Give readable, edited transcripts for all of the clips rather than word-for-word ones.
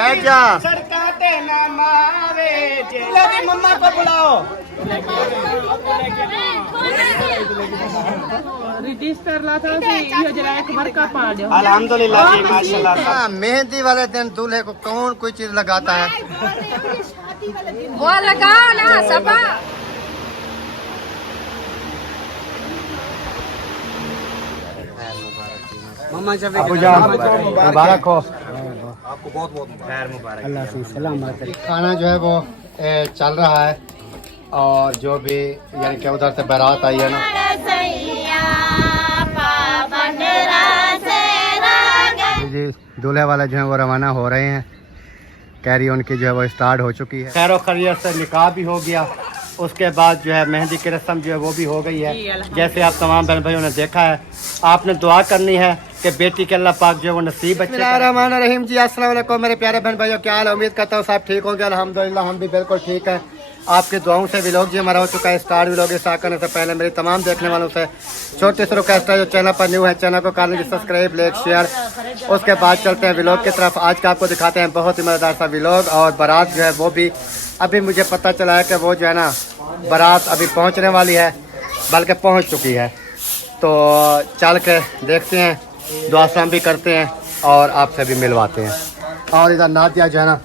बैठ जा। सड़काते ना मावे जी मम्मा को बुलाओ। रजिस्टर ला था कि ये जरा एक बार का पा दो। अल्हम्दुलिल्लाह जी माशाल्लाह। हाँ, मेहंदी वाले दिन दूल्हे को कौन कोई चीज लगाता है? वो लगाओ ना सबा। मम्मा जब मुबारक हो। आपको बहुत बहुत खैर मुबारक। अल्लाह से सलामत। खाना जो है वो चल रहा है और जो भी यानी कि उधर से बारात आई है ना, जी दूल्हे वाले जो है वो रवाना हो रहे हैं। कैरी उनकी जो है वो स्टार्ट हो चुकी है। खैर खैरियत से निकाह भी हो गया। उसके बाद जो है मेहंदी की रस्म जो है वो भी हो गई है। जैसे आप तमाम बहन भाइयों ने देखा है, आपने दुआ करनी है कि बेटी के अल्लाह पाक जो है वो नसीब। बिस्मिल्लाहिर्रहमानिर्रहीम जी, अस्सलाम वालेकुम मेरे प्यारे बहन भाइयों, क्या हाल है? उम्मीद करता हूँ सब ठीक होंगे। अल्हम्दुलिल्लाह हम भी बिल्कुल ठीक है। आपकी दुआओं से व्लॉग जी हमारा हो चुका है स्टार्ट। व्लॉग स्टार्ट करने से पहले मेरी तमाम देखने वालों से छोटी सी रिक्वेस्ट है, जो चैनल पर न्यू है चैनल को कर लीजिए सब्सक्राइब, लाइक, शेयर। उसके बाद चलते हैं व्लॉग की तरफ। आज का आपको दिखाते हैं बहुत ही मज़ेदार सा व्लॉग। और बारात जो है वो भी अभी मुझे पता चला है कि वो जो है ना बारात अभी पहुंचने वाली है, बल्कि पहुंच चुकी है। तो चल के देखते हैं, दुआ सलाम भी करते हैं और आपसे भी मिलवाते हैं। और इधर नादिया जो है ना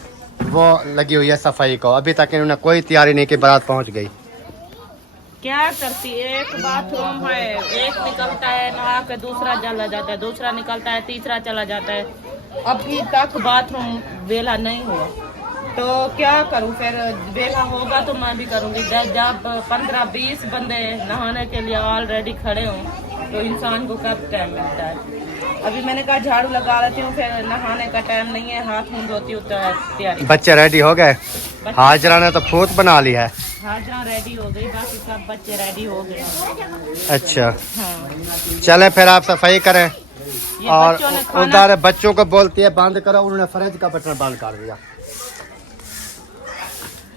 वो लगी हुई है सफाई को। अभी तक इन्होंने कोई तैयारी नहीं की, बारात पहुंच गई। क्या करती है? एक बाथरूम है, एक निकलता है नहा के दूसरा चला जाता है, दूसरा निकलता है तीसरा चला जाता है। अभी तक बाथरूम वेला नहीं हुआ तो क्या करूं? फिर वेला होगा तो मैं भी करूंगी। जब 15-20 बंदे नहाने के लिए ऑलरेडी खड़े हों तो इंसान को कब टाइम मिलता है? अभी मैंने कहा झाड़ू लगा लेती हूँ, फिर नहाने का टाइम नहीं है, हाथ मुंह धोती हूँ तो तैयारी। बच्चे रेडी हो गए? हाजरा ने तो फूट बना ली है। हाजरा रेडी हो गई, बाकी सब बच्चे रेडी हो गए। अच्छा हाँ, चले फिर आप सफाई करें। ये और बच्चों ने खाना उधर बच्चों को बोलती है बंद करो, उन्होंने फ्रिज का बटन बंद कर दिया।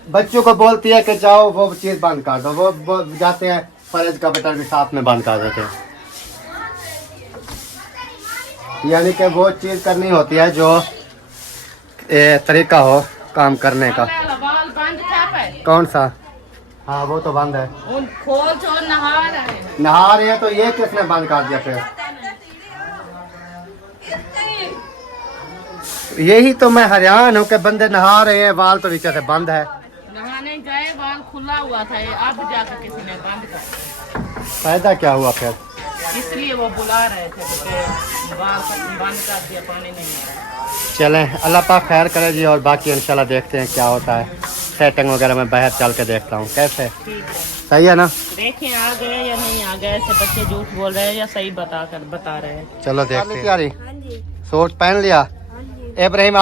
बच्चों को बोलती है कि जाओ वो चीज बंद कर दो, वो जाते हैं फ्रिज का बटन भी साथ में बंद कर देते हैं। यानी कि वो चीज करनी होती है जो तरीका हो काम करने का। बाल बंद था पे। कौन सा? हाँ वो तो बंद है। उन खोल छोड़ नहा रहे हैं। नहा रहे हैं तो ये किसने बंद कर दिया फिर? यही तो मैं हैरान हूँ कि बंदे नहा रहे हैं, बाल तो नीचे से बंद है। नहाने गए, बाल खुला हुआ था, अब जाकर किसी ने बंद कर। फायदा क्या हुआ फिर? इसलिए वो बुला रहे थे कि बाल बंद कर दिया, पानी नहीं आ रहा। चलें अल्लाह पाक खैर करे जी। और बाकी इंशाल्लाह देखते हैं क्या होता है। सेटिंग वगैरह मैं बाहर चल के देखता हूँ कैसे। ठीक है, सही है ना? देखें आ गए या नहीं आ गए। ऐसे बच्चे झूठ बोल रहे हैं या सही बता रहे हैं। चलो देखते हैं। तैयारी सूट पहन लिया? इब्राहिम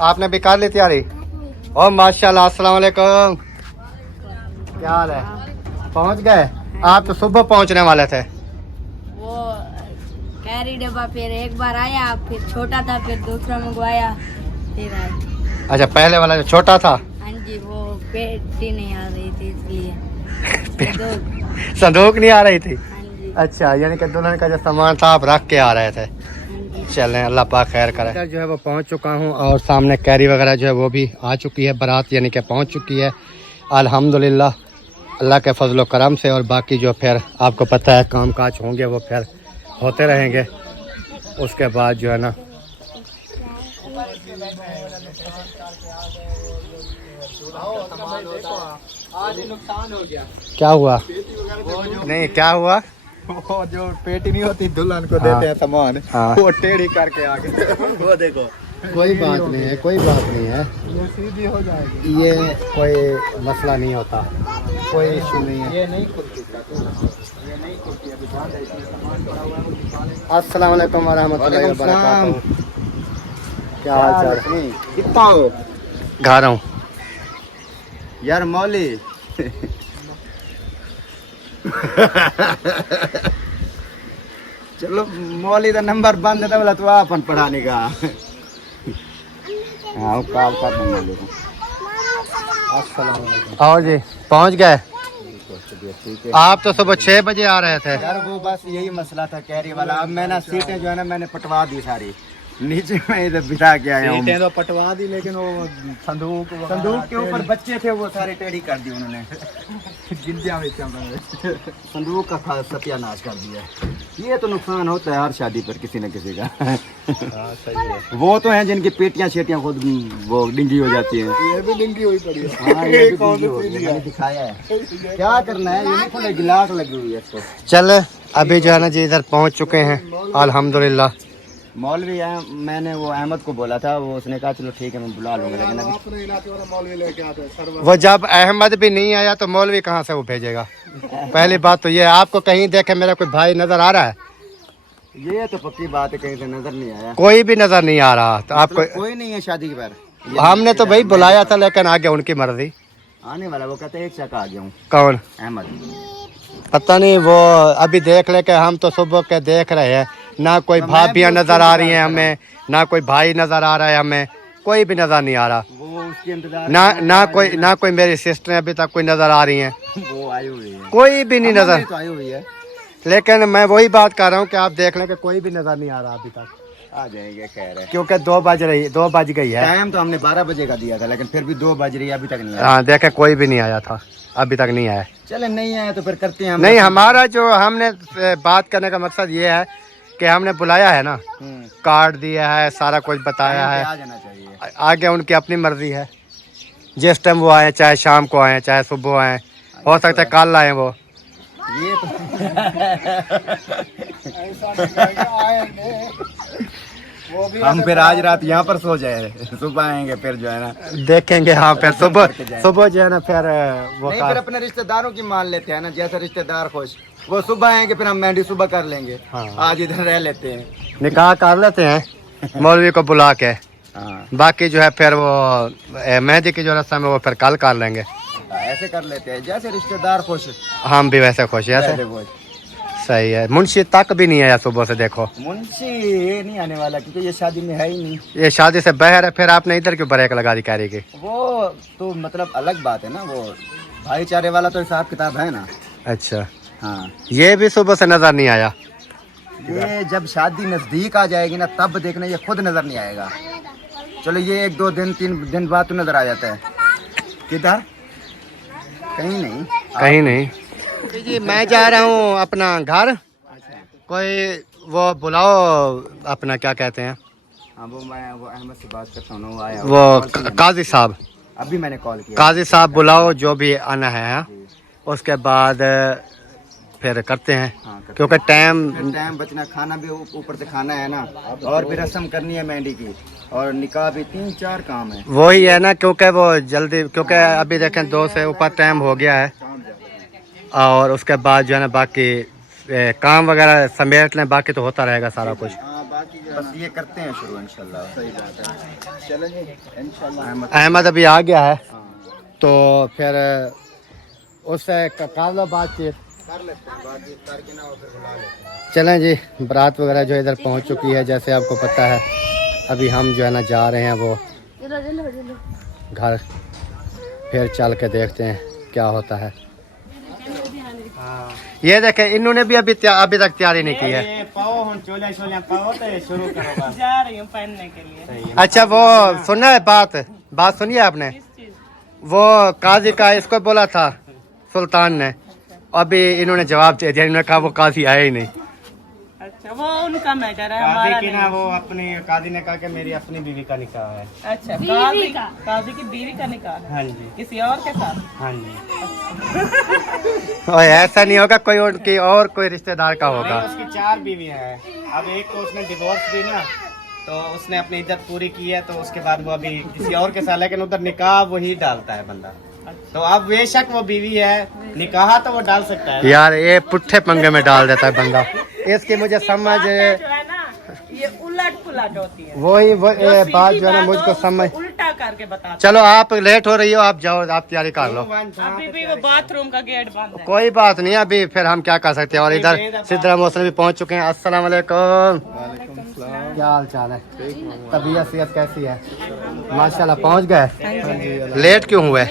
आपने भी कर ली तैयारी? ओ माशाल्लाह, अस्सलाम वालेकुम, क्या हाल है? पहुंच गए? आप तो सुबह पहुंचने वाले थे। वो कैरी डब्बा फिर एक बार आया, फिर छोटा था, फिर दूसरा मंगवाया, फिर आया। अच्छा पहले वाला जो छोटा था? हाँ जी, वो पेटी नहीं आ रही थी इसलिए। संदूक नहीं आ रही थी? हाँ जी, अच्छा यानी कि दुल्हन का जो सामान था आप रख के आ रहे थे। हाँ जी। चलें अल्लाह पाक खैर करे। जो है वो पहुंच चुका हूं और सामने कैरी वगैरह जो है वो भी आ चुकी है। बारात यानी कि पहुंच चुकी है अल्हम्दुलिल्लाह अल्लाह के फजल करम से। और बाकी जो फिर आपको पता है काम काज होंगे वो फिर होते रहेंगे। उसके बाद जो है ना नुकसान हो गया। क्या हुआ? नहीं क्या हुआ? वो जो पेटी नहीं होती दुल्हन को देते हैं सामान, हाँ। वो टेढ़ी करके आ गए। वो देखो, कोई बात नहीं है, कोई बात नहीं है, ये सीधी हो जाएगी। ये कोई मसला नहीं होता, कोई इशू नहीं है। ये नहीं खुलती, ये नहीं खुलती। अभी ध्यान दे, इसमें सामान पड़ा हुआ है, वो निकालें। अस्सलाम वालेकुम वरहमतुल्लाहि वबरकातुहू। क्या हाल चाल? कितना हो? घर हूँ यार मौली। चलो मौली का नंबर बंद है बोला तो अपन पढ़ाने का। हाँ कॉल कर दूंगा। और जी पहुँच गए? आप तो सुबह 6 बजे आ रहे थे। यार वो बस यही मसला था कैरी वाला। अब मैं ना सीटें जो है ना मैंने पटवा दी सारी। नीचे मैं इधर बिठा के आया हूँ। सीटें तो पटवा दी, लेकिन वो संदूक संदूक के ऊपर बच्चे थे, वो सारे टेढ़ी कर दी उन्होंने। गिल्लियां में संदूक का सत्यानाश कर दिया। ये तो नुकसान होता है हर शादी पर किसी न किसी का। सही है। वो तो हैं जिनकी पेटियां शेटियां खुद वो डिंगी हो जाती हैं। ये भी डिंगी हुई पड़ी है। हाँ, ये भी डिंगी हो गई है, मैंने दिखाया है। क्या करना है, ये थोड़े गिलास लगी हुई है इसको। चल अभी जो है ना जी इधर पहुंच चुके हैं अल्हम्दुलिल्लाह। मौलवी है, मैंने वो अहमद को बोला था, वो उसने कहा चलो ठीक है मैं बुला लूंगा, लेकिन अभी अपने इलाके वाला मौलवी लेके आते हैं। वो जब अहमद भी नहीं आया तो मौलवी कहाँ से वो भेजेगा? पहली बात तो ये, आपको कहीं देखे मेरा कोई भाई नजर आ रहा है? ये तो पक्की बात है, कहीं से नजर नहीं आया। कोई भी नजर नहीं आ रहा। तो आपको कोई नहीं है शादी पर। हमने तो भाई बुलाया था, लेकिन आगे उनकी मर्जी। आने वाला वो कहते हैं एक शक आ गया हूँ। कौन? अहमद। पता नहीं, वो अभी देख ले के हम तो सुबह के देख रहे हैं, ना कोई भाभियां नजर आ रही हैं हमें, ना कोई भाई नजर आ रहा है हमें, कोई भी नजर नहीं आ रहा। वो उसके इंतजार ना कोई मेरी सिस्टर अभी तक कोई नजर आ रही हैं, वो आई हुई है। कोई भी नहीं नजर। तो आई हुई है, लेकिन मैं वही बात कर रहा हूँ कि आप देख लें कि कोई भी नजर नहीं आ रहा अभी तक। आ जाएंगे खैर है। क्योंकि 2 बज गई है। टाइम तो हमने 12 बजे का दिया था, लेकिन फिर भी 2 बज रही है, अभी तक नहीं आया। हाँ देखे, कोई भी नहीं आया था, अभी तक नहीं आया। चले नहीं आया तो फिर करते हैं हम। नहीं, हमारा जो हमने बात करने का मकसद ये है कि हमने बुलाया है ना, कार्ड दिया है, सारा कुछ बताया है, आ जाना चाहिए। आगे उनकी अपनी मर्जी है। जिस टाइम वो आए, चाहे शाम को आए चाहे सुबह आए, हो सकता है कल आए वो। ये तो हम फिर आज रात यहाँ पर सो जाए, सुबह आएंगे फिर जो है ना देखेंगे। हाँ फिर सुबह जो है ना फिर वो नहीं, फिर अपने रिश्तेदारों की मान लेते हैं ना, जैसे रिश्तेदार खुश, वो सुबह आएंगे फिर हम मेहंदी सुबह कर लेंगे। हाँ। आज इधर रह लेते हैं, निकाह कर लेते हैं मौलवी को बुला के। हाँ बाकी जो है फिर वो मेहंदी की जो रस्म है वो फिर कल कर लेंगे। ऐसे कर लेते हैं, जैसे रिश्तेदार खुश हम भी वैसे खुश हैं। वैसे खुश। सही है। मुंशी तक भी नहीं आया सुबह से, देखो। मुंशी ये नहीं आने वाला क्योंकि ये शादी में है ही नहीं। ये शादी से बहर है, फिर आपने इधर क्यों ब्रेक लगा दी कैरी की? वो तो मतलब अलग बात है ना, वो भाईचारे वाला तो हिसाब किताब है ना। अच्छा, हाँ, ये भी सुबह से नजर नहीं आया। ये जब शादी नजदीक आ जाएगी ना तब देखना, ये खुद नजर नहीं आएगा। चलो ये 1-2 दिन 3 दिन बाद तो नजर आ जाता है। किधर? कहीं नहीं, कहीं नहीं जी। मैं जा रहा हूँ अपना घर, कोई वो बुलाओ अपना, क्या कहते हैं हाँ वो अहमद से बात करता हूँ, वो आया, वो काजी साहब। अभी मैंने कॉल किया। काजी साहब बुलाओ, जो भी आना है। हाँ? उसके बाद फिर करते हैं। हाँ, करते क्योंकि टाइम बचना, खाना भी ऊपर से खाना है ना, और भी रस्म करनी है मेहंदी की, और निकाह भी, 3-4 काम है। वही है ना, क्योंकि वो जल्दी, क्योंकि अभी देखें 2 से ऊपर टाइम हो गया है, और उसके बाद जो है ना बाकी काम वगैरह समेट लें, बाकी तो होता रहेगा सारा कुछ। बस ये करते हैं शुरू इंशाल्लाह। सही बात है, चलेंगे इंशाल्लाह। अहमद अभी आ गया है, तो फिर उससे कर लो बातचीत, कर लेते हैं बातचीत करके ना, फिर बुला लेते हैं। चलें जी। बारात वगैरह जो इधर पहुंच चुकी है, जैसे आपको पता है। अभी हम जो है ना जा रहे हैं वो घर, फिर चल के देखते हैं क्या होता है। ये देखें, इन्होंने भी अभी तक तैयारी नहीं की है। जा रही हूँ पहनने के लिए। अच्छा, वो सुना है बात सुनिए आपने? वो काजी का इसको बोला था सुल्तान ने, अभी इन्होंने जवाब दे दिया, इन्होंने कहा वो काजी आया ही नहीं। अच्छा, वो उनका मैटर है, हमारा नहीं। वो अपनी काजी ने कहा कि मेरी अपनी बीवी का निकाह है। अच्छा, काजी की बीवी का निकाह है? हाँ जी, किसी और के साथ? हाँ जी। और ऐसा नहीं होगा, कोई उनकी और कोई रिश्तेदार का होगा। उसकी 4 बीवियां हैं, अब एक को उसने डिवोर्स दी ना, तो उसने अपनी इज्जत पूरी की है, तो उसके बाद वो अभी किसी और के साथ, लेकिन उधर निकाह वही डालता है बंदा। तो अब बेशक वो बीवी है, निकाह तो वो डाल सकता है। यार ये पुट्ठे पंगे में डाल देता है बंदा, इसकी मुझे समझ जो है ना, ये उलट पुलट होती है। वही सीधी बात जो है ना बात मुझको हो, समझ। उसको उल्टा करके बताते। चलो आप लेट हो रही हो, आप जाओ, आप तैयारी कर लो। अभी भी वो बाथरूम का गेट बंद है। कोई बात नहीं, अभी फिर हम क्या कर सकते हैं। और इधर सिद्रा मौसम भी पहुंच चुके हैं। अस्सलाम वालेकुम, क्या हाल चाल है? तबीयत सेहत कैसी है? माशाल्लाह पहुंच गए। लेट क्यों हुए?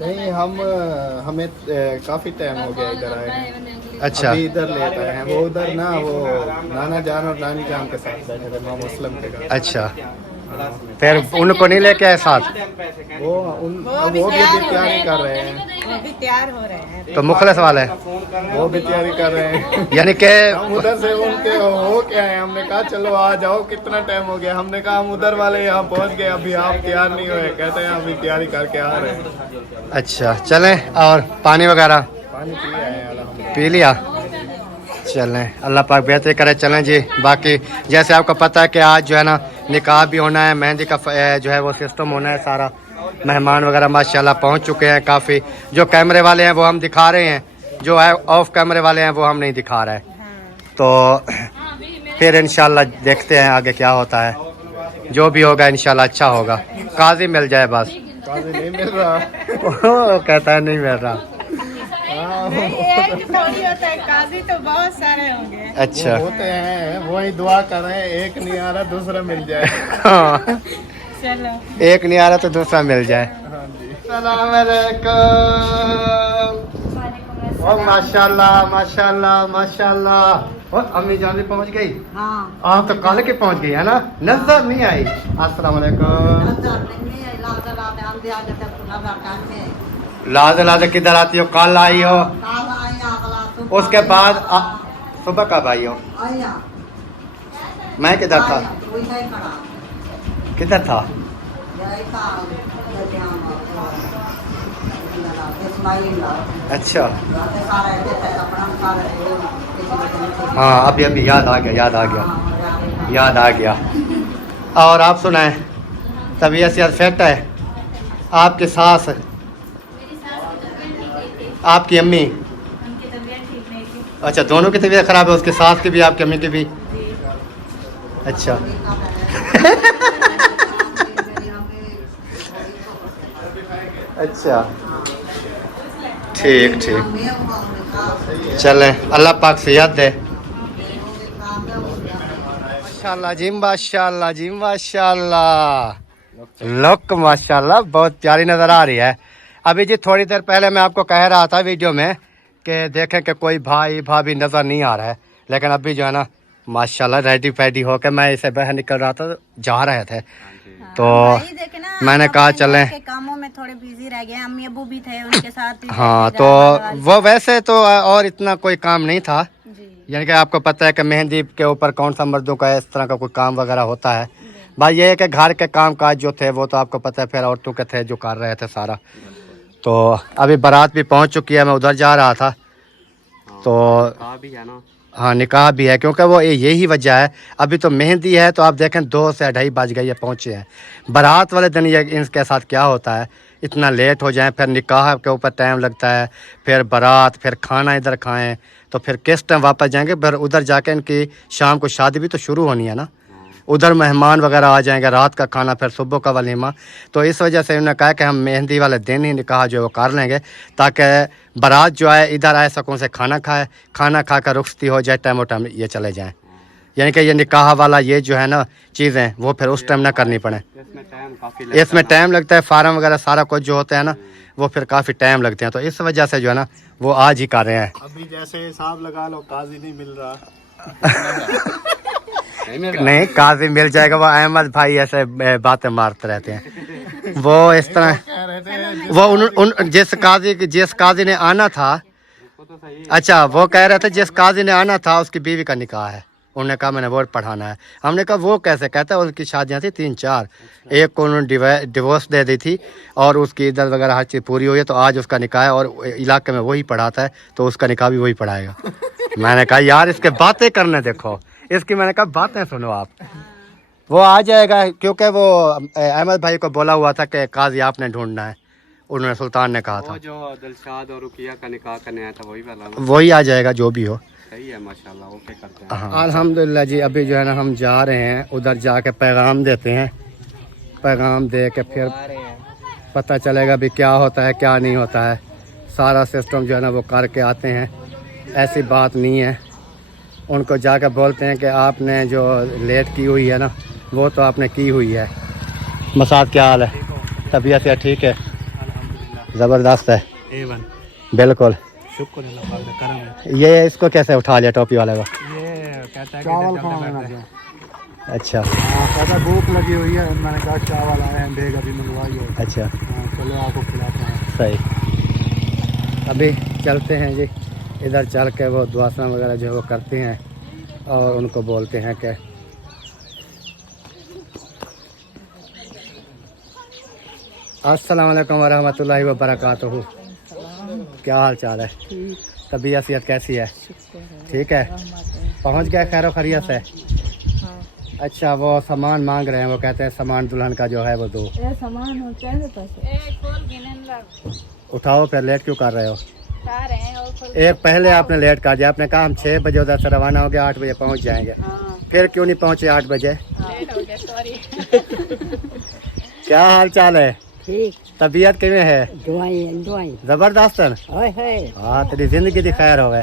नहीं, हमें काफी टाइम हो गया इधर आए। अच्छा अभी इधर लेट आए हैं। वो उधर ना वो नाना जान और नानी जान के साथ बैठे थे, मोहम्मद असलम के घर। अच्छा, फिर उनको नहीं लेके आए साथ? वो भी अभी तैयारी कर रहे हैं। वो भी तैयार हो रहे हैं। तो मुखलिस वाले वो भी तैयारी कर रहे हैं। यानी कि हम उधर से उनके हो क्या है, हमने कहा चलो आ जाओ, कितना टाइम हो गया। हमने कहा हम उधर वाले यहाँ पहुँच गए, अभी आप तैयार नहीं हुए। कहते हैं अभी तैयारी करके आ रहे हैं। अच्छा चलें, और पानी वगैरह पानी पी आए हैं अल्हम्दुलिल्लाह। पी लिया? चलें, अल्लाह पाक बेहतर करे। चलें जी, बाकी जैसे आपको पता है कि आज जो है ना निकाह भी होना है, मेहंदी का जो है वो सिस्टम होना है सारा। मेहमान वगैरह माशाल्लाह पहुंच चुके हैं काफ़ी। जो कैमरे वाले हैं वो हम दिखा रहे हैं, जो है ऑफ कैमरे वाले हैं वो हम नहीं दिखा रहे। तो फिर इंशाल्लाह देखते हैं आगे क्या होता है। जो भी होगा इंशाल्लाह अच्छा होगा। काजी मिल जाए बस। काजी नहीं मिल रहा। वो कहता है नहीं मिल रहा। एक थोड़ी होता है, काजी तो बहुत सारे होंगे। अच्छा, होते हैं, वही दुआ कर रहे हैं, एक नहीं आ रहा दूसरा मिल जाए। हाँ, चलो एक नहीं आ रहा तो दूसरा मिल जाए। हाँ जी। अस्सलाम वालेकुम। ओ माशाल्लाह माशाल्लाह माशाल्लाह। और अम्मी जान भी पहुंच गई? हाँ आप तो कल के पहुंच गई है ना, नजर नहीं आई। अस्सलाम वालेकुम। लाज लाज किधर आती हो? कल आई हो, उसके बाद सुबह कब आई हो? मैं किधर था? किधर था? अच्छा, हाँ अभी अभी याद आ गया, याद आ गया, याद आ गया। और आप सुनाएं, तबीयत से फिट है? आपकी सास, आपकी अम्मी? अच्छा, दोनों की तबीयत खराब है, उसकी सास की भी आपकी अम्मी की भी? अच्छा अच्छा, ठीक ठीक। चलें, अल्लाह पाक सेहत दे। माशाल्लाह जी माशाल्लाह जी माशाल्लाह। लुक माशाल्लाह बहुत प्यारी नज़र आ रही है। अभी जी थोड़ी देर पहले मैं आपको कह रहा था वीडियो में कि देखें कि कोई भाई भाभी नज़र नहीं आ रहा है, लेकिन अभी जो है ना माशाल्लाह रेडी फैडी होकर मैं इसे बाहर निकल रहा था, जा रहे थे तो मैंने कहा चलें। कामों में थोड़े बिजी रह गए, अम्मी अबू भी थे उनके साथ। हाँ, तो वो वैसे तो और इतना कोई काम नहीं था, यानी कि आपको पता है कि मेहंदी के ऊपर कौन सा मर्दों का इस तरह का कोई काम वगैरह होता है। भाई ये है कि घर के काम काज जो थे वो तो आपको पता है फिर औरतों के थे जो कर रहे थे सारा। तो अभी बारात भी पहुंच चुकी है, मैं उधर जा रहा था। तो भी है ना, हाँ निकाह भी है, क्योंकि वो यही वजह है। अभी तो मेहंदी है तो आप देखें 2 से 2:30 बज गई है, पहुँचे हैं। बारात वाले दिन ये इनके साथ क्या होता है, इतना लेट हो जाए, फिर निकाह के ऊपर टाइम लगता है, फिर बारात, फिर खाना इधर खाएं, तो फिर किस टाइम वापस जाएंगे। फिर उधर जाके इनकी शाम को शादी भी तो शुरू होनी है ना, उधर मेहमान वगैरह आ जाएंगे, रात का खाना, फिर सुबह का वलीमा। तो इस वजह से उन्होंने कहा कि हम मेहंदी वाले दिन ही निकाह जो है वो कर लेंगे, ताकि बारात जो है इधर आए सकूँ से खाना खाए, खाना खा कर रुखसती हो जाए, टाइम टाइम ये चले जाएँ। यानी कि ये निकाह वाला ये जो है ना चीज़ें वो फिर उस टाइम ना करनी पड़े। इसमें टाइम लगता है, फार्म वगैरह सारा कुछ जो होता है ना वो फिर काफ़ी टाइम लगते हैं। तो इस वजह से जो है ना वो आज ही कर रहे हैं। अभी जैसे हिसाब लगा लो, काजी नहीं मिल रहा। नहीं, काजी मिल जाएगा। वो अहमद भाई ऐसे बातें मारते रहते हैं, वो इस तरह। वो जिस काजी ने आना था, अच्छा वो कह रहे थे जिस काजी ने आना था उसकी बीवी का निकाह है। उन्होंने कहा मैंने वोट पढ़ाना है। हमने कहा वो कैसे? कहता है उनकी शादियाँ थी 3-4, एक को उन्होंने डिवोर्स दे दी थी और उसकी इज्जत वगैरह हर चीज़ पूरी हुई है, तो आज उसका निकाह है और इलाके में वही पढ़ाता है, तो उसका निकाह भी वही पढ़ाएगा। मैंने कहा यार इसके बातें करने देखो इसकी, मैंने कहा बातें सुनो आप। वो आ जाएगा, क्योंकि वो अहमद भाई को बोला हुआ था कि काजी आपने ढूंढना है, उन्होंने सुल्तान ने कहा था। जो दिलशाद और रुकिया का निकाह करने आया था वही वाला, वही आ जाएगा जो भी हो। सही है माशाल्लाह, ओके करते हैं। हाँ अल्हम्दुलिल्लाह जी। अभी जो है ना हम जा रहे हैं, उधर जाके पैगाम देते हैं, पैगाम दे के फिर पता चलेगा भी क्या होता है क्या नहीं होता है। सारा सिस्टम जो है ना वो करके आते हैं, ऐसी बात नहीं है। उनको जाकर बोलते हैं कि आपने जो लेट की हुई है ना वो तो आपने की हुई है। मसाद क्या हाल है? तबीयत क्या ठीक है? ज़बरदस्त है, बिल्कुल। शुक्र अल्लाह पाक का करम है। ये इसको कैसे उठा लिया टोपी वाले को? ये कहता है चावल कि खाना अच्छा कहता भूख लगी हुई है, मैंने कहा चावल आए हैं, बेग अभी मंगवाई है। अच्छा चलो आपको खिलाते हैं। सही। अभी चलते हैं जी, इधर चल के वो दुआसना वगैरह जो है वो करते हैं और उनको बोलते हैं कि अस्सलाम वालेकुम वरहमतुल्लाहि वबरकातुहू। क्या हाल चाल है? तबीयत सेहत कैसी है? ठीक है। पहुंच गए खैर खैरियत से? अच्छा, वो सामान मांग रहे हैं, वो कहते हैं सामान दुल्हन का जो है वो दो। सामान हो उठाओ, फिर लेट क्यों कर रहे हो? एक पहले आपने लेट कर दिया, आपने कहा हम 6 बजे उधर से रवाना हो गया, 8 बजे पहुंच जाएंगे। फिर क्यों नहीं पहुंचे 8 बजे? क्या हाल चाल है? ठीक। तबीयत किवें है? दुआई जबरदस्त है। हाँ, तेरी जिंदगी दी खैर होवे।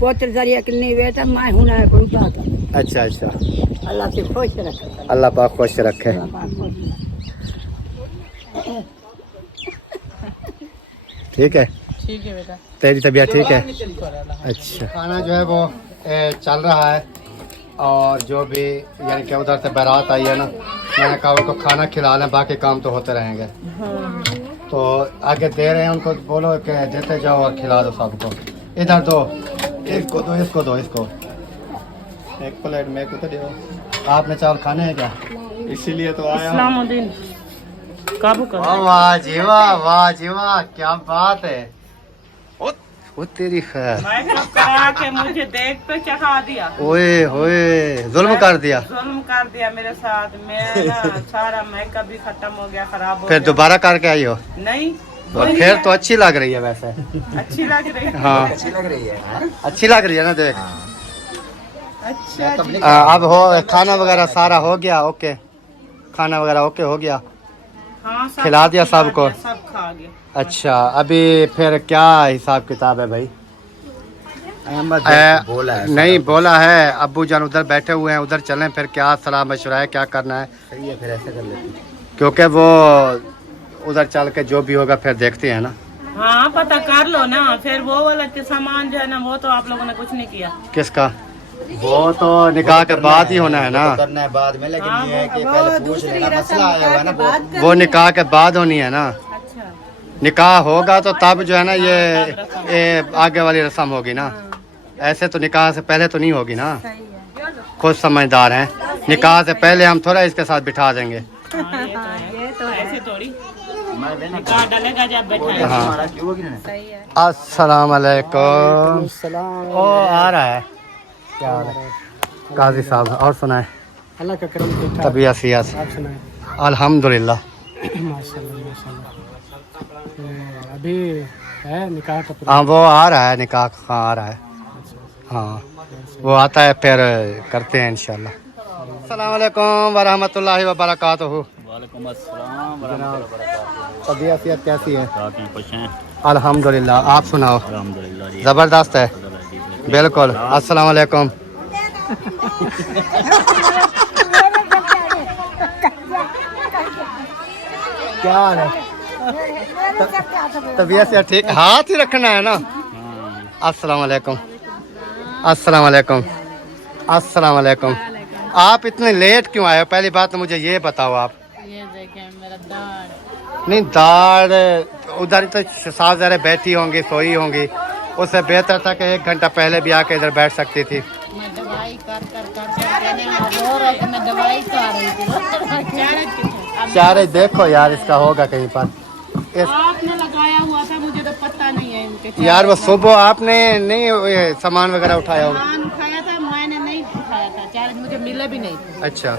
पोत्र जरिया किन्नी बेटा मैं हुना है कोई बात। अच्छा अच्छा, अल्लाह से खुश रखे। अल्लाह पाक खुश रखे। ठीक है, ठीक है बेटा। तेरी तबीयत ठीक है? अच्छा, खाना जो है वो चल रहा है और जो भी यानी कि उधर से बारात आई है ना, मैंने कहा उनको खाना खिला लें, बाकी काम तो होते रहेंगे। तो आगे दे रहे हैं उनको, बोलो कि देते जाओ और खिला दो सबको। इधर दो, इसको दो, इसको दो, इसको एक प्लेट में को तो दो। आपने चावल खाने हैं क्या? इसीलिए तो आया हूँ। इस्लामुद्दीन काबू कर। वाह जी वाह, वाह जी वाह, क्या बात है। वो तेरी खैर, मेकअप करा के मुझे देख पे चढ़ा दिया। ओए होए, जुल्म कर दिया। जुल्म कर दिया मेरे साथ। मेरा ना सारा मेकअप भी खत्म हो गया, खराब हो फिर गया। दोबारा करके आई हो? नहीं, और फिर तो अच्छी लग रही है वैसे। अच्छी लग रही है। हाँ, अच्छी लग रही है। अच्छी लग रही है ना, देख। अच्छा अब हो खाना वगैरह सारा हो गया? ओके, खाना वगैरह ओके हो गया? हाँ, सब खिला दिया खिला सबको? दिया, सब खा गया। अच्छा, अभी फिर क्या हिसाब किताब है भाई? अहमद बोला है, नहीं बोला है, अब्बू जान उधर बैठे हुए हैं, उधर चलें फिर? क्या सलाह मशवरा है, क्या करना है? सही है, फिर ऐसे कर लेते हैं। क्योंकि वो उधर चल के जो भी होगा फिर देखते हैं ना। हाँ, पता कर लो ना। फिर वो वाला सामान जो है ना, वो तो आप लोगों ने कुछ नहीं किया। किसका? वो तो निकाह के बाद ही होना है ना। तो करना है बाद में, लेकिन ये है कि पहले पूछ लेना, मसला आया हुआ है ना। वो निकाह के बाद होनी है ना। अच्छा, निकाह होगा तो तब जो है ना ये आगे वाली रस्म होगी ना। ऐसे तो निकाह से पहले तो नहीं होगी ना। खुद समझदार हैं, निकाह से पहले हम थोड़ा इसके साथ बिठा देंगे। ये तो ऐसे थोड़ी निकाह डलेगा जब बैठा। हाँ, अस्सलाम वालेकुम। ओ आ रहा है, क्या हाल है काजी साहब? और सुनाए? अल्लाह का करम, ठीक ठाक। तबीयत सेहत? आप सुनाए? अल्हम्दुलिल्लाह। माशाल्लाह माशाल्लाह। अभी है निकाह का हाँ, वो आ रहा है निकाह। हाँ, आ रहा है। हाँ, वो आता है फिर करते हैं इंशाल्लाह। अस्सलाम वालेकुम वरहमतुल्लाहि वबरकातुहू। वालेकुम अस्सलाम वरहमतुल्लाहि वबरकातुहू। तबीयत सेहत कैसी है? काफ़ी खुश हैं अल्हम्दुलिल्लाह। आप सुनाओ? अल्हम्दुलिल्लाह जी। ज़बरदस्त है, बिल्कुल। अस्सलाम वालेकुम। क्या हाल है? तबीयत से ठीक? हाथ ही रखना है ना। अस्सलाम वालेकुम, अस्सलाम वालेकुम, अस्सलाम वालेकुम। आप इतने लेट क्यों आए हो? पहली बात तो मुझे ये बताओ आप। ये देखें मेरा दाढ़। नहीं, दाढ़ उधर तो सास ज़रा बैठी होंगी, सोई होंगी। उससे बेहतर था कि 1 घंटा पहले भी आके इधर बैठ सकती थी। मैं दवाई कर मैं दवाई कर रही थी। चारे देखो यार, इसका होगा कहीं पर। आपने लगाया हुआ था, मुझे तो पता नहीं है इनके। यार वो सुबह आपने नहीं ये सामान वगैरह उठाया होगा? सामान उठाया था, मैंने नहीं उठाया था। चार्ज मुझे मिला भी नहीं था। अच्छा,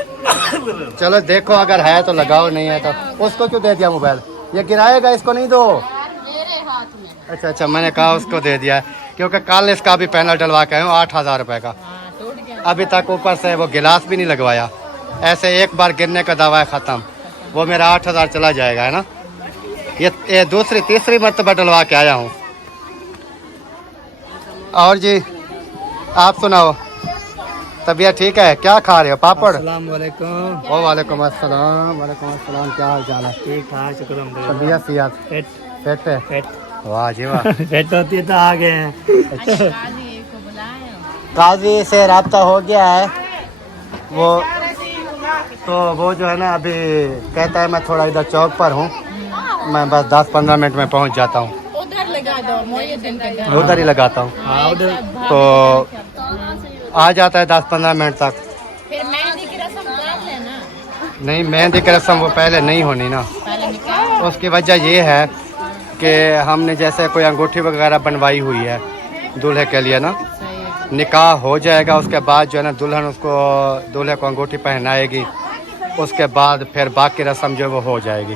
चलो देखो, अगर है तो लगाओ, नहीं है तो उसको क्यों दे दिया मोबाइल? ये गिराएगा, इसको नहीं दो। मेरे हाथ में। अच्छा अच्छा, मैंने कहा उसको दे दिया है, क्योंकि कल इसका भी पैनल डलवा के आया हूँ 8000 रुपये का। टूट गया। अभी तक ऊपर से वो गिलास भी नहीं लगवाया। ऐसे एक बार गिरने का दवा है, ख़त्म। वो मेरा 8000 चला जाएगा, है ना। ये दूसरी तीसरी मरतबा डलवा के आया हूँ। और जी आप सुनाओ? तबीयत ठीक है? क्या खा रहे हो? पापड़? अस्सलाम वालेकुम। ओ वालेकुम अस्सलाम। वालेकुम अस्सलाम। क्या हाल चाल है? ठीक ठाक, शुक्र अल्हम्दुलिल्लाह। तबीयत सियात फिट है? फिट वाह जी वाह। फिट होती है तो आ गए हैं। काजी से राब्ता हो गया है वो, तो वो जो है ना अभी कहता है मैं थोड़ा इधर चौक पर हूँ, मैं बस 10-15 मिनट में पहुँच जाता हूँ। उधर लगा दो, मोहिउद्दीन के घर। उधर ही लगाता हूँ, तो आ जाता है 10-15 मिनट तक। फिर मेहंदी की रस्म कर लेना। नहीं, मेहंदी की रस्म वो पहले नहीं होनी ना, पहले निकाह। उसकी वजह ये है कि हमने जैसे कोई अंगूठी वगैरह बनवाई हुई है दूल्हे के लिए ना, निकाह हो जाएगा, उसके बाद जो है ना दुल्हन उसको दूल्हे को अंगूठी पहनाएगी, उसके बाद फिर बाकी रस्म जो है वो हो जाएगी,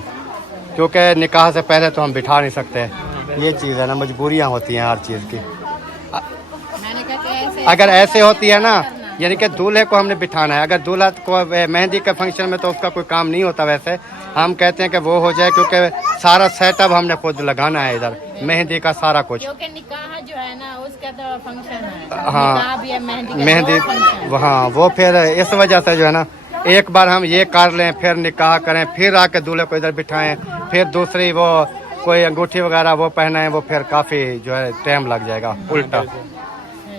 क्योंकि निकाह से पहले तो हम बिठा नहीं सकते। ये चीज़ है ना, मजबूरियाँ होती हैं हर चीज़ की। मैंने कहा कि ऐसे अगर ऐसे होती है ना, यानी कि दूल्हे को हमने बिठाना है, अगर दूल्हा को मेहंदी के फंक्शन में तो उसका कोई काम नहीं होता, वैसे हम कहते हैं कि वो हो जाए, क्योंकि सारा सेटअप हमने खुद लगाना है इधर, मेहंदी का सारा कुछ। क्योंकि निकाह जो है ना उसका तो फंक्शन है। हाँ, निकाह भी है, मेहंदी का मेहंदी, दो function है। हाँ, वो फिर इस वजह से जो है ना, एक बार हम ये कर लें, फिर निकाह करें, फिर आके दूल्हे को इधर बिठाएं, फिर दूसरी वो कोई अंगूठी वगैरह वो पहनाएं, वो फिर काफ़ी जो है टाइम लग जाएगा उल्टा।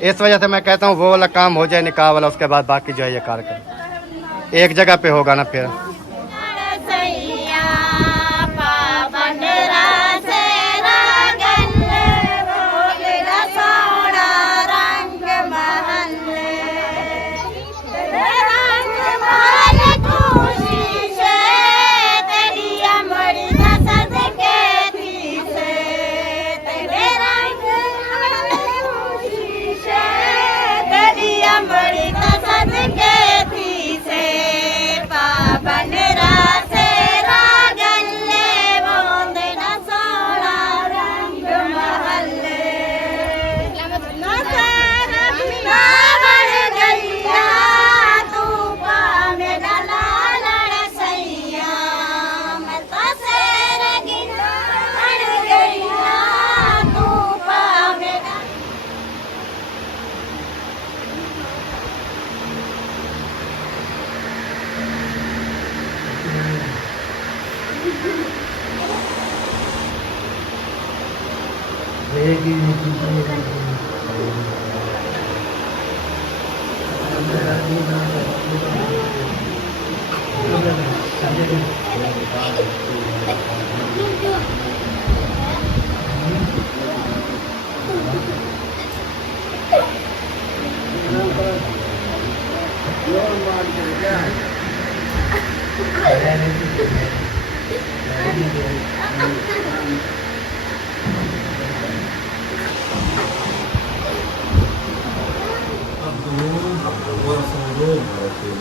इस वजह से मैं कहता हूँ वो वाला काम हो जाए निकाह वाला, उसके बाद बाकी जो है ये कार्यक्रम एक जगह पे होगा ना फिर।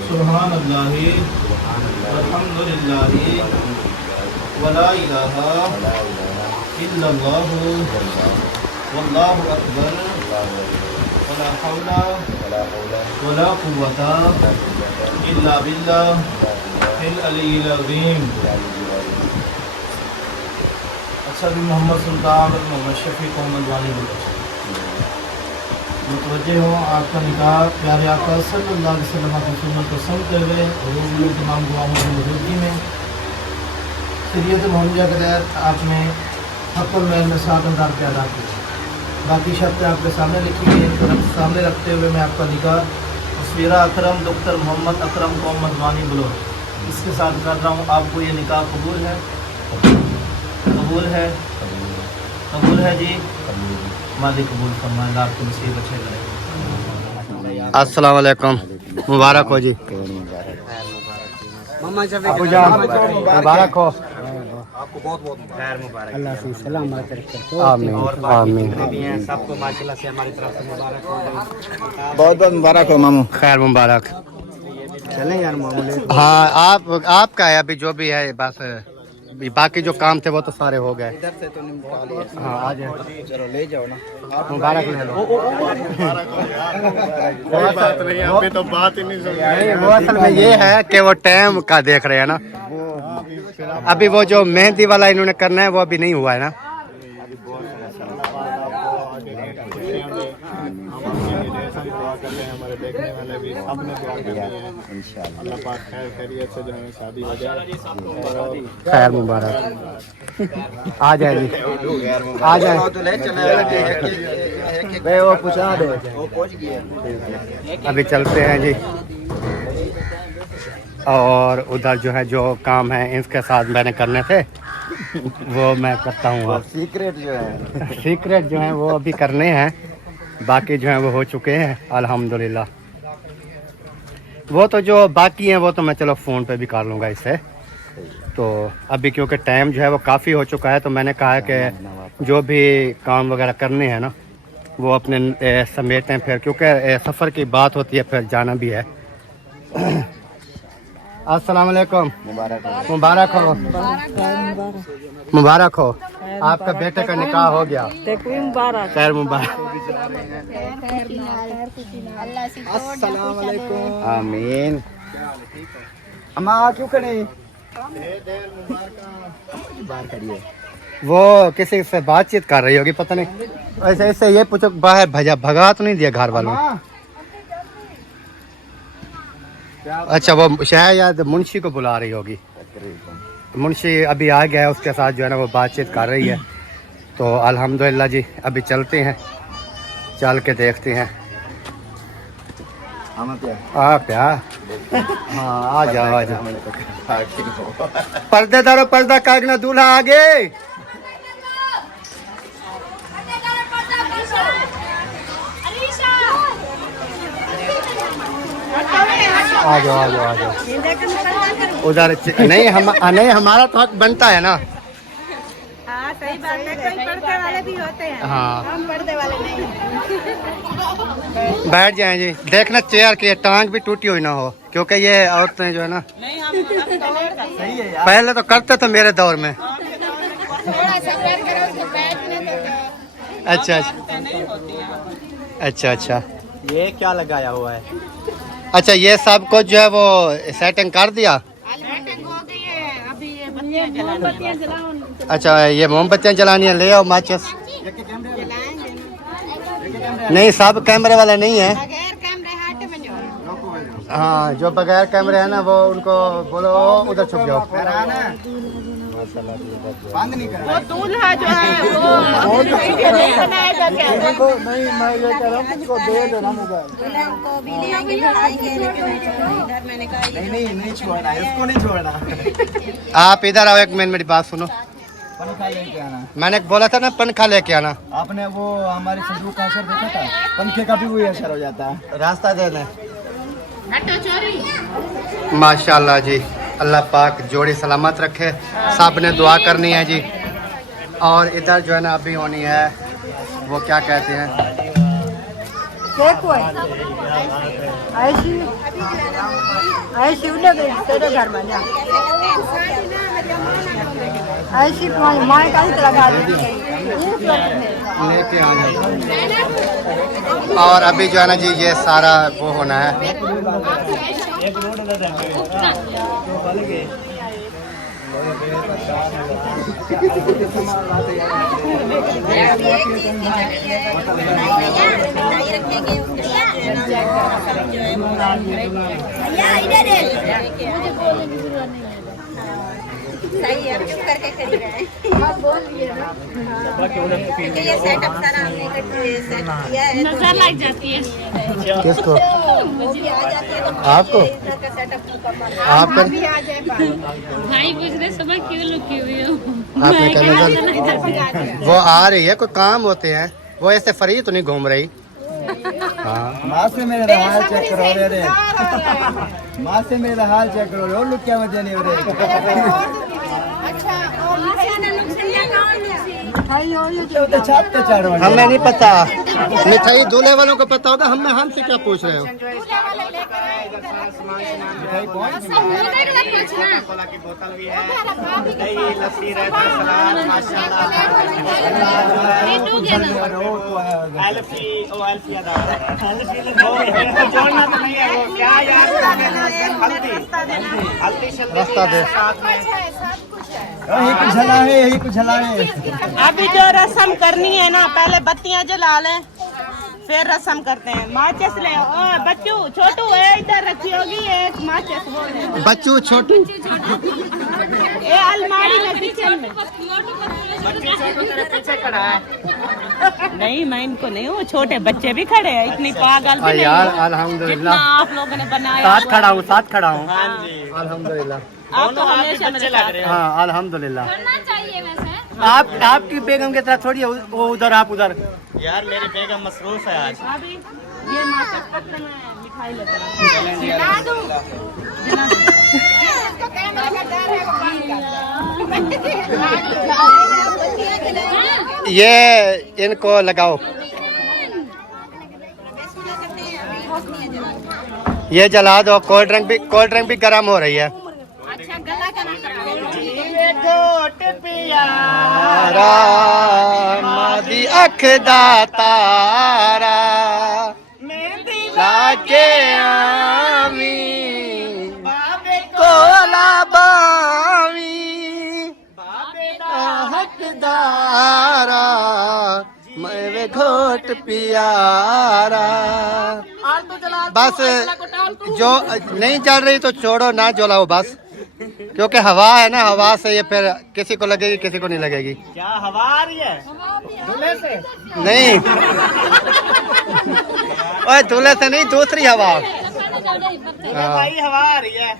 सुभान अल्लाहि अल्हम्दुलिल्लाहि वला इलाहा इल्लल्लाहु वल्लाहु अकबर वला हौला वला कुव्वता इल्ला बिल्लाहिल अलील अज़ीम। अच्छा भी मोहम्मद सुल्तान मोहम्मद शफीक मोहम्मद वाली मुतवज्जे हो, आपका निकाह प्यारे आका सल्लल्लाहु अलैहि वसल्लम की सुन्नत को सुनते हुए हुजूर तमाम गुआहों की मौजूदगी में शरीयत मुहम्मदिया के तहत आपने हक़ुल महल में 7 अंदार पे अदा किया। बाकी शर्तें आपके सामने लिखी गई, सामने रखते हुए मैं आपका निकाह तस्वीरा अकरम डॉक्टर मोहम्मद अकरम मोहम्मद वानी बलोच इसके साथ कर रहा हूँ। आपको ये निकाह कबूल है? कबूल है? कबूल है जी। मालिक कबूल फरमाए, आपको नसीब अच्छे करें। अस्सलाम वालेकुम, मुबारक हो जी। अबू जान मुबारक हो। आपको बहुत बहुत खैर मुबारक। अल्लाह से सलामत रखे। आमीन आमीन। सबको माशाल्लाह से हमारी तरफ से मुबारक हो। बहुत बहुत मुबारक हो मामू। खैर मुबारक। चलें यार मामूली। हाँ, आपका है अभी जो भी है, बस बाकी जो काम थे वो तो सारे हो गए। इधर से तो निकाल लिया। हाँ, आ जाए, चलो ले जाओ ना। मुबारक ले लो। कोई बात नहीं, अभी तो बात ही नहीं सुन नहीं, वो असल में ये है कि वो टाइम का देख रहे हैं ना, अभी वो जो मेहंदी वाला इन्होंने करना है वो अभी नहीं हुआ है ना। ढेर सारी दुआ करते हैं, हमारे देखने वाले भी अपने दुआ करते हैं इंशाल्लाह। अल्लाह पाक खैर खैरियत से जो है शादी हो जाए। खैर मुबारक। आ जाए जी, आ जाए। वो पूछा दे। अभी चलते हैं जी, और उधर जो है जो काम है इसके साथ मैंने करने थे वो मैं करता हूँ। अब सीक्रेट जो है सीक्रेट जो है वो अभी करने हैं, बाकी जो है वो हो चुके हैं अल्हम्दुलिल्लाह। वो तो जो बाकी हैं वो तो मैं चलो फ़ोन पे भी कर लूँगा इससे। तो अभी क्योंकि टाइम जो है वो काफ़ी हो चुका है, तो मैंने कहा है कि जो भी काम वगैरह करने हैं ना वो अपने समेटें फिर, क्योंकि सफ़र की बात होती है, फिर जाना भी है। अस्सलाम वालेकुम। मुबारक हो, मुबारक हो। आपका बेटे का निकाह हो गया, खैर मुबारक। अस्सलाम वालेकुम। आमीन। अम्मा क्यों खड़े? बाहर खड़ी है। वो किसी से बातचीत कर रही होगी, पता नहीं। ऐसे ऐसे ये पूछो बाहर भगा तो नहीं दिया घर वालों ने? अच्छा, वो शायद मुंशी को बुला रही होगी। मुंशी अभी आ गया है, उसके साथ जो है ना वो बातचीत कर रही है। तो अल्हम्दुलिल्लाह जी, अभी चलते हैं, चल के देखते हैं। हाँ प्यार, हाँ आ जाओ आ जाओ। पर्देदारो पर्दा कागना, दूल्हा आगे। आ जाओ आ जाओ आ जाओ। उधर नहीं, नहीं हमारा तो हक बनता है ना। हाँ सही बात है, कोई पर्दे वाले भी होते हैं, हाँ हम पर्दे वाले नहीं। बैठ जाएं जी, देखना चेयर की टांग भी टूटी हुई ना हो, क्योंकि ये औरतें जो है ना पहले तो करते थे मेरे दौर में। अच्छा अच्छा अच्छा। ये क्या लगाया हुआ है? अच्छा, ये सब कुछ जो है वो सेटिंग कर दिया। अच्छा, ये मोमबत्तियाँ जलानी है, ले आओ माचिस। नहीं, सब कैमरे वाले नहीं है। हाँ, जो बगैर कैमरे है ना वो उनको बोलो उधर छुप जाओ। बंद नहीं करा। वो दूल्हा जो है वो वीडियो नहीं बनाएगा क्या? नहीं, मैं ये कह रहा हूँ तुमको दे देना मोबाइल। नहीं छोड़ना, इसको नहीं छोड़ना। आप इधर आओ, एक मिनट मेरी बात सुनो। पंखा लेके आना। मैंने बोला था ना पंखा लेके आना। आपने वो हमारे संदूक का असर देखा था, पंखे का भी वही असर हो जाता है। रास्ता दे दें। माशाल्लाह जी, अल्लाह पाक जोड़ी सलामत रखे। सब ने दुआ करनी है जी। और इधर जो है ना अभी होनी है वो क्या कहते हैं, लेके आना। और अभी जो है ना जी ये सारा वो होना है। सही है, चुप करके खड़ी रहे। क्योंकि ये सेटअप सारा हमने सेट किया है, नजर लग जाती है। किसको? वो भी आ जाती है आपको? इधर का सेटअप मुकम्मल है। आप भी आ जाए भाई पूछ रहे सुबह क्यों लुकी हुई हो? आपने क्या नजर? वो आ रही है, कोई काम होते हैं, वो ऐसे फ्री तो नहीं घूम रही। हाँ, माँ से मेरा हाल चेक करो रे। माँ से मेरा हाल चेक करो, और लोग क्या वजह नहीं हो रहे। हमें नहीं पता, मिठाई दूल्हे वालों को पता होगा, हमसे क्या पूछ रहे हो? कोला की बोतल भी है, दही लस्सी रहता सलाद माशाल्लाह। एल्फी ओ एल्फी अदा जोड़ना तो नहीं है, वो क्या यार हल्दी हल्दी रास्ता दे। यही कुछ हला है, यही कुछ हला है। अभी जो रस्म करनी है ना, पहले बत्तियां जला लें, फिर रस्म करते हैं। माचिस ले ओ बच्चू छोटू है इधर रखी होगी एक माचिस वो ले। बच्चू छोटू ये अलमारी में किचन में। पीछे खड़ा है। नहीं मैं इनको नहीं हूँ, छोटे बच्चे भी खड़े हैं, इतनी पागल भी नहीं यार हूँ। अल्हम्दुलिल्लाह जितना आप लोगों ने बनाया साथ खड़ा हूँ, साथ खड़ा हूँ। हाँ जी, अल्हम्दुलिल्लाह। आप तो हमेशा मेरे साथ हैं। हाँ अल्हम्दुलिल्लाह। करना चाहिए वैसे। आप आपकी बेगम की तरह थोड़ी है, वो उधर आप उधर। यार मेरी बेगम मसरूफ है आज। अभी ये माचिस पत्ते में मिठाई लेकर ये इनको लगाओ, ये जला दो। कोल्ड ड्रिंक भी गर्म हो रही है। अच्छा गला का मादी अख दा तारा लागे आवी कोला बावी हकदारा मैं घोट पियारा। बस जो नहीं चल रही तो छोड़ो, ना जलाओ बस, क्योंकि हवा है ना, हवा से ये फिर किसी को लगेगी किसी को नहीं लगेगी। क्या हवा आ रही है दूल्हे से? नहीं ओए दूल्हे से नहीं, दूसरी हवा। दूल्हे भाई हवा आ रही है।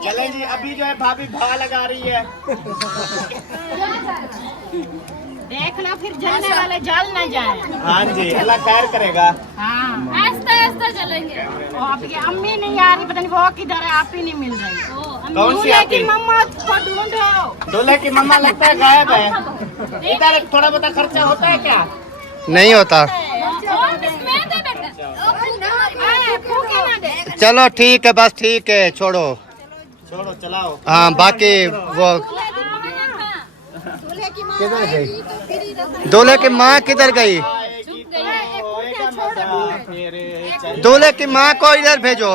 चले जी, अभी जो है भाभी भा लगा रही है। देखना फिर जलने वाले जल न जाए। हाँ जी, अल्लाह खैर करेगा। हाँ आस्ते आस्ते चलेंगे। वो आपकी अम्मी नहीं आ रही, पता नहीं वो किधर है, आप ही नहीं मिल रही। कौन सी दूल्हे आपकी? की मम्मा को ढूंढो। दूल्हे की मम्मा लगता है गायब है। इधर थोड़ा बहुत खर्चा होता है क्या? नहीं होता। फूके ना दे। चलो ठीक है, बस ठीक है, छोड़ो। छोड़ो चलाओ। हाँ बाकी वो किधर गई? दूल्हे की माँ किधर गई? दूल्हे की माँ को इधर भेजो।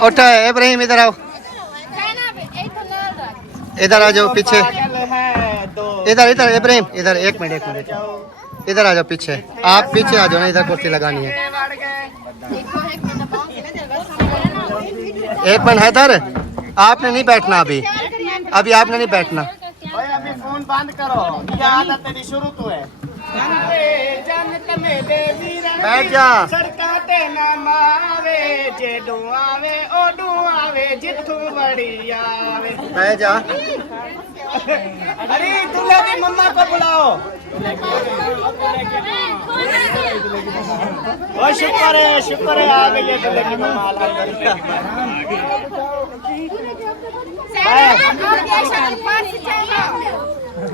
उठो इब्राहिम, इधर आओ, इधर आ जाओ पीछे। इधर इधर इब्राहिम, इधर एक मिनट, इधर आ जाओ पीछे। आप पीछे आ जाओ ना, इधर कुर्सी लगानी है। एक मिनट हैदर, आपने नहीं बैठना अभी आपने नहीं बैठना। अभी फोन बंद करो, ये आदत तेरी शुरू तो है। बैठ जा। सड़का ते ना मावे जे डुआवे ओ डुआवे जिथू बड़ी आवे। बैठ जा। अरे दूल्हे की मम्मा को बुलाओ। ओ शुक्र है आ गई है दूल्हे की मम्मा, अल्हम्दुलिल्लाह।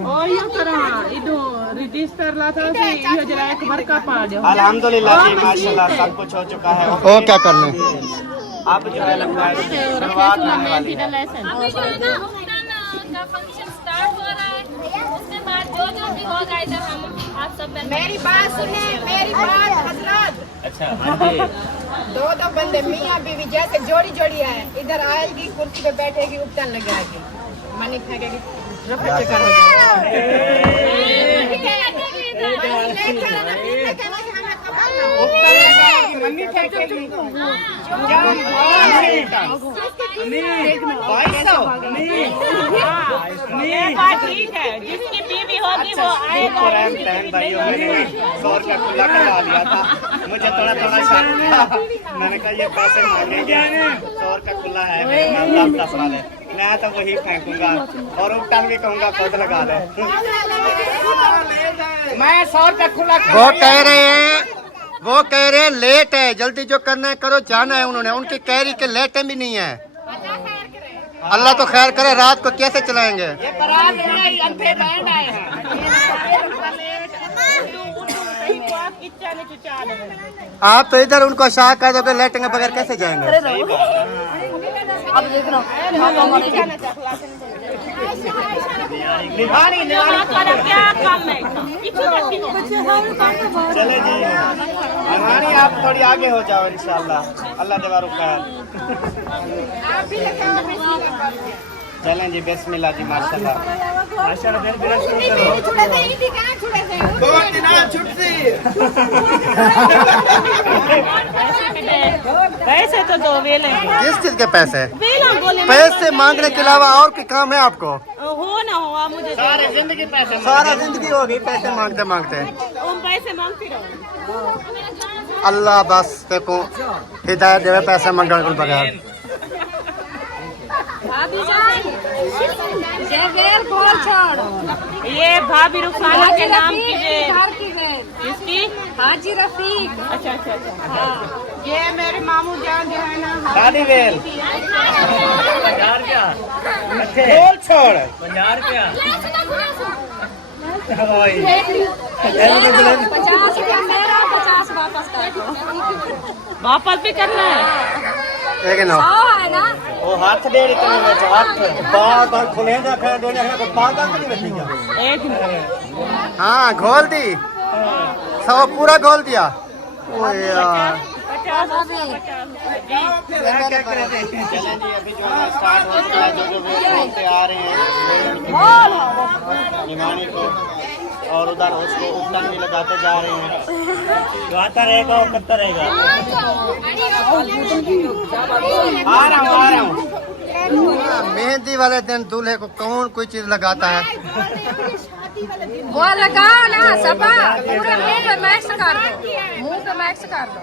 और ये तरह इधो रजिस्टर लाता से ये जरा एक बार का पा दो। अल्हम्दुलिल्लाह जी, माशाल्लाह सब कुछ हो चुका है। वो क्या करना? अब जो है लगता है शुरुआत होने वाली है। अभी जो है ना उपनयन का फंक्शन स्टार्ट हो रहा है, उसके बाद जो भी होगा इधर हम आप सब मेरी बात सुने, मेरी बात हजरत। अच्छा हाँ जी, दो बंदे मियाँ बीवी जैसे जोड़ी जोड़ी है, इधर आएगी कुर्सी पे बैठेगी, उपटन लगाएगी, मनी फेंकेगी, रफा चक्कर हो मम्मी फेंकेगी क्या? 2200 ठीक है, जिसकी बीवी होगी वो आएगा। बहन भाइयों ने 100 रुपया खुला करवा लिया था, मुझे थोड़ा शक था। मैंने कहा ये पैसे मांगेंगे, 100 रुपया खुला है मेरे 10 वाले, मैं तो वही फेंकूंगा और उपटन भी कहूँगा खुद लगा ले। मैं 100 रुपया खुला वो कह रहे हैं लेट है, जल्दी जो करना है करो, जाना है उन्होंने। उनकी कह रही कि लेट भी नहीं है। अल्लाह तो खैर करे, रात को कैसे चलाएंगे? ये बारात में आई, अंधे बैंड आए हैं। आप तो इधर उनको शाह कर दोगे, लेटेंगे बगैर कैसे जाएंगे? अब देख रहा हूँ निभानी तुम्हारा क्या काम है? चले जी निभानी, आप थोड़ी आगे हो जाओ इंशाल्लाह, अल्लाह जवाब खैर। चलें जी, बिस्मिल्लाह जी, माशाल्लाह माशाल्लाह। पैसे तो दो वेले किस चीज के पैसे? वेला बोले पैसे मांगने के अलावा और कोई काम है आपको? हो ना हो, आप मुझे सारी जिंदगी पैसे सारा जिंदगी होगी पैसे मांगते मांगते। तुम पैसे मांगती रहो। अल्लाह बस देखो हिदायत देवे पैसे मांगने के बगैर। ये भाभी रुखसाना के नाम की किसकी? हाजी रफीक। अच्छा अच्छा अच्छा। हाँ, ये मेरे मामू जान जो है ना, शादी वेल बोल छोड़ 50 रुपया। 50 रुपया मेरा, 50 वापस कर दो। वापस भी करना है। लेकिन है ना? वो हाथ दे रही तुम्हें बच्चा, हाथ बार बार खुले जा खड़े दोनों को बार बार नहीं बचेगा। एक मिनट। हाँ घोल दी, सब पूरा घोल दिया। ओए यार 50 चलें जी, अभी जो है स्टार्ट हो चुका है, जो जो वो बोलते आ रहे हैं निमानी को, और उधर उसको उपटन भी लगाते जा रहे हैं। गाता रहेगा और करता रहेगा। आ रहा हूँ। मेहंदी वाले दिन दूल्हे को कौन कोई चीज लगाता है? वो लगाओ ना सबा, पूरे मुंह पे मैक्स कर दो, मुंह पे मैक्स कर दो।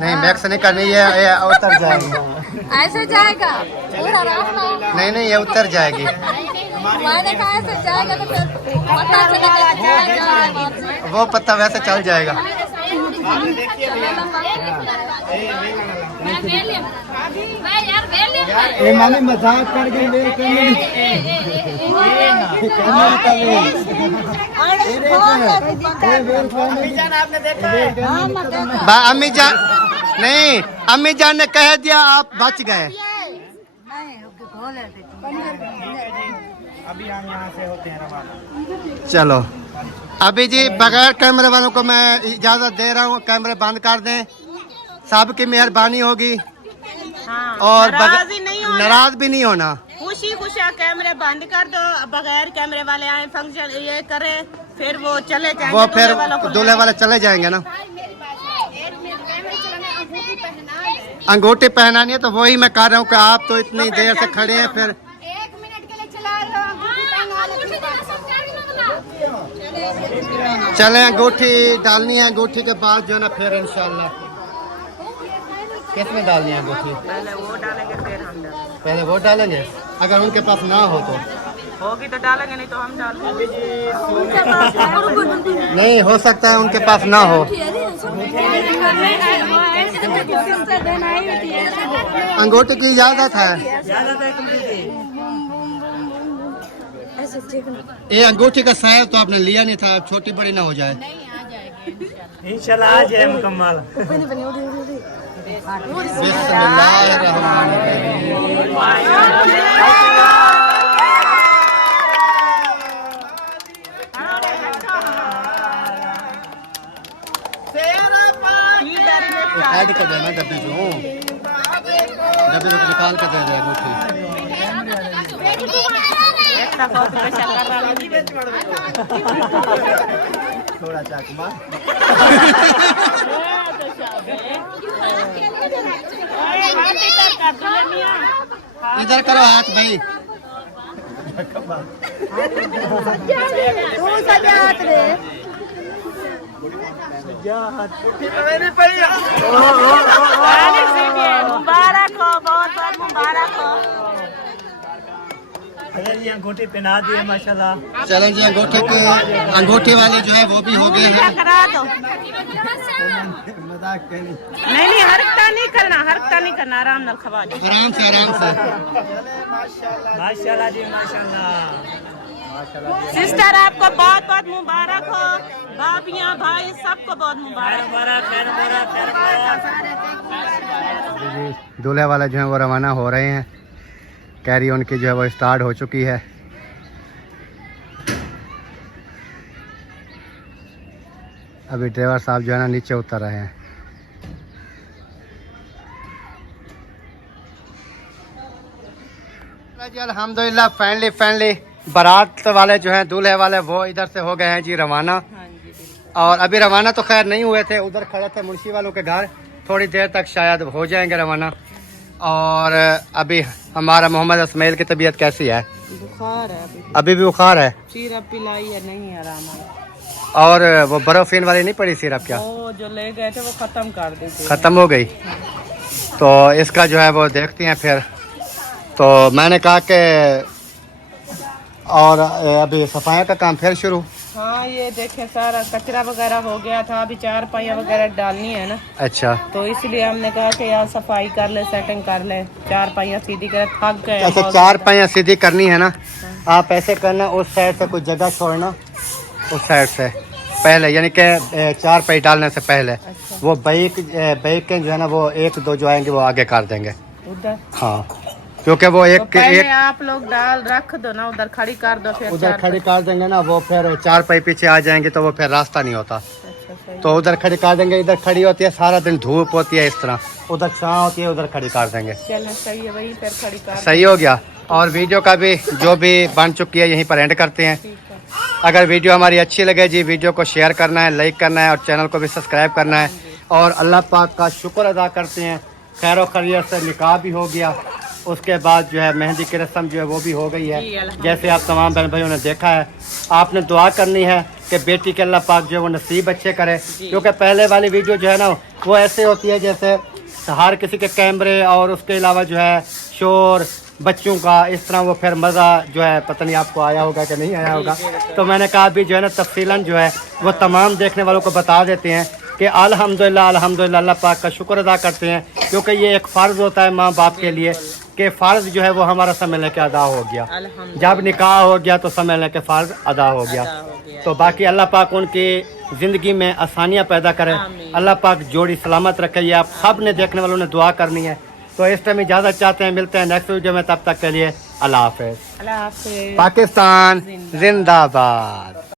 नहीं मैक्स नहीं करनी, ये उतर जाएगी। ऐसे जाएगा पूरा रास्ता। नहीं नहीं ये उतर जाएगी। मैंने कहा ऐसे जाएगा तो फिर पता चलेगा जाएगा। वो पत्ता वैसे चल जाएगा। ये मामी मजाक कर गई अम्मी जान नहीं, अम्मी जान ने कह दिया आप बच गए। अभी हम यहाँ से होते हैं रवाना। चलो अभी जी बगैर कैमरे वालों को मैं इजाजत दे रहा हूँ, कैमरे बंद कर दें, सबकी मेहरबानी होगी। हाँ, और नाराज भी नहीं होना। खुशी खुशी कैमरे बंद कर दो, बगैर कैमरे वाले आए फंक्शन ये करे, फिर वो चले जाएंगे। वो फिर दूल्हे वाले चले जाएंगे ना। अंगूठी पहनानी है तो वही मैं कह रहा हूँ कि आप तो इतनी देर से खड़े हैं, फिर 1 मिनट के लिए चला लो। चले अंगूठी डालनी है, अंगूठी के बाद जो है ना फिर इंशाल्लाह। किस में डालनी है अंगूठी? पहले वो डालेंगे फिर हम डालेंगे। पहले वो डालेंगे, अगर उनके पास ना हो तो होगी तो डालेंगे, नहीं तो हम डालेंगे। नहीं हो सकता है उनके पास ना हो। अंगूठी की इजाजत है। ये अंगूठी का साइज तो आपने लिया नहीं था, छोटी बड़ी ना हो जाए। इंशाल्लाह आज है मुकम्मल। ऐड कर देना डब्बी को, डब्बी को निकाल कर दे दे अंगूठी। थोड़ा चाकमा इधर करो हाथ भाई। मुबारक हो, बहुत बहुत मुबारक हो। अंगूठी पहना दी है माशाल्लाह। चलें जी अंगूठी वाले जो है वो भी हो गए हैं। करा दो। नहीं हरकता नहीं करना, हरकता नहीं करना, आराम नाल खवा दो। आराम से माशाल्लाह जी माशाल्लाह। सिस्टर आपको बहुत बहुत मुबारक हो, भाभियाँ भाई सबको बहुत मुबारक। दूल्हे वाले जो है वो रवाना हो रहे हैं, कैरी उनकी जो है वो स्टार्ट हो चुकी है। अभी ड्राइवर साहब जो है ना नीचे उतर रहे हैं। जी अल्हम्दुलिल्लाह फाइनली बारात वाले जो हैं दूल्हे वाले वो इधर से हो गए हैं जी रवाना। और अभी रवाना तो खैर नहीं हुए थे, उधर खड़े थे मुंशी वालों के घर, थोड़ी देर तक शायद हो जाएंगे रवाना। और अभी हमारा मोहम्मद इस्माइल की तबीयत कैसी है? बुखार है अभी भी बुखार है? सिरप पिलाई है, नहीं आराम है। और वो बर्फीन वाली नहीं पड़ी सिरप क्या? वो जो ले गए थे वो खत्म कर दी थी। ख़त्म हो गई? तो इसका जो है वो देखते हैं फिर। तो मैंने कहा कि और अभी सफाई का काम फिर शुरू। हाँ ये देखे सारा कचरा वगैरह हो गया था, अभी 4 पहिया वगैरह डालनी है ना। अच्छा तो इसलिए हमने कहा कि यार सफाई कर ले, सेटिंग कर ले, 4 पहिया सीधी कर, थक गए। अच्छा 4 पहिया सीधी करनी है ना। आप ऐसे करना, उस साइड से कुछ जगह छोड़ना, उस साइड से पहले, यानी कि 4 पहिए डालने से पहले। अच्छा। वो बाइक के जो है ना वो 1-2 जो आएंगे वो आगे कर देंगे उधर। हाँ, क्योंकि वो तो पहले आप लोग डाल रख दो ना, उधर खड़ी कर दो, फिर उधर खड़ी कर देंगे ना, वो फिर 4 पहिए पीछे आ जाएंगे तो वो फिर रास्ता नहीं होता। अच्छा सही। तो उधर खड़ी कर देंगे, इधर खड़ी होती है सारा दिन, धूप होती है इस तरह, उधर छाँव होती है, उधर खड़ी कर देंगे। चलो सही है, वही फिर खड़ी कर। सही हो गया। और वीडियो का भी जो भी बन चुकी है यहीं पर एंड करते हैं। ठीक है। अगर वीडियो हमारी अच्छी लगे जी, वीडियो को शेयर करना है, लाइक करना है और चैनल को भी सब्सक्राइब करना है। और अल्लाह पाक का शुक्र अदा करते हैं, खैर व खैरियत से निकाह भी हो गया, उसके बाद जो है मेहंदी की रस्म जो है वो भी हो गई है, जैसे आप तमाम बहन भाइयों ने देखा है। आपने दुआ करनी है कि बेटी के अल्लाह पाक जो है वो नसीब अच्छे करे, क्योंकि पहले वाली वीडियो जो है ना वो ऐसे होती है जैसे हर किसी के कैमरे और उसके अलावा जो है शोर बच्चों का, इस तरह वो फिर मज़ा जो है पता नहीं आपको आया होगा कि नहीं आया होगा। तो मैंने कहा अभी जो है ना तफसीलन जो है वो तमाम देखने वालों को बता देते हैं कि अल्हम्दुलिल्लाह अल्लाह पाक का शुक्र अदा करते हैं, क्योंकि ये एक फ़र्ज़ होता है माँ बाप के लिए कि फ़र्ज़ जो है वो हमारा समय लेके अदा हो गया। जब निकाह हो गया तो समय लेके फ़र्ज़ अदा हो गया। तो बाकी अल्लाह पाक उनकी ज़िंदगी में आसानियाँ पैदा करे, अल्लाह पाक जोड़ी सलामत रखे, ये आप सब ने देखने वालों ने दुआ करनी है। तो इस टाइम इजाज़त चाहते हैं, मिलते हैं नेक्स्ट वीडियो में, तब तक के लिए अल्लाह हाफ़िज़। अल्लाह हाफ़िज़। पाकिस्तान जिंदाबाद।